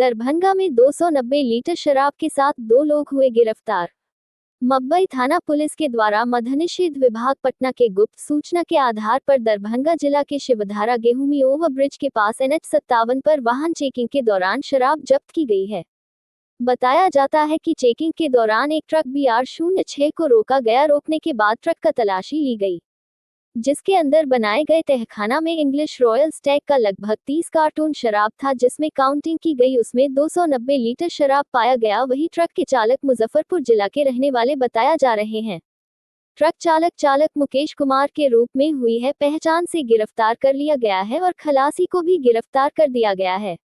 दरभंगा में 290 लीटर शराब के साथ 2 लोग हुए गिरफ्तार। मब्बई थाना पुलिस के द्वारा मद्यनिषेध विभाग पटना के गुप्त सूचना के आधार पर दरभंगा जिला के शिवधारा गेहूमी ओवरब्रिज के पास NH57 पर वाहन चेकिंग के दौरान शराब जब्त की गई है। बताया जाता है कि चेकिंग के दौरान एक ट्रक BR06 को रोका गया। रोकने के बाद ट्रक का तलाशी ली गई, जिसके अंदर बनाए गए तहखाना में इंग्लिश रॉयल स्टैग का लगभग 30 कार्टून शराब था, जिसमें काउंटिंग की गई उसमें 290 लीटर शराब पाया गया। वही ट्रक के चालक मुजफ्फरपुर जिला के रहने वाले बताया जा रहे हैं। ट्रक चालक मुकेश कुमार के रूप में हुई है पहचान से गिरफ्तार कर लिया गया है और खलासी को भी गिरफ्तार कर दिया गया है।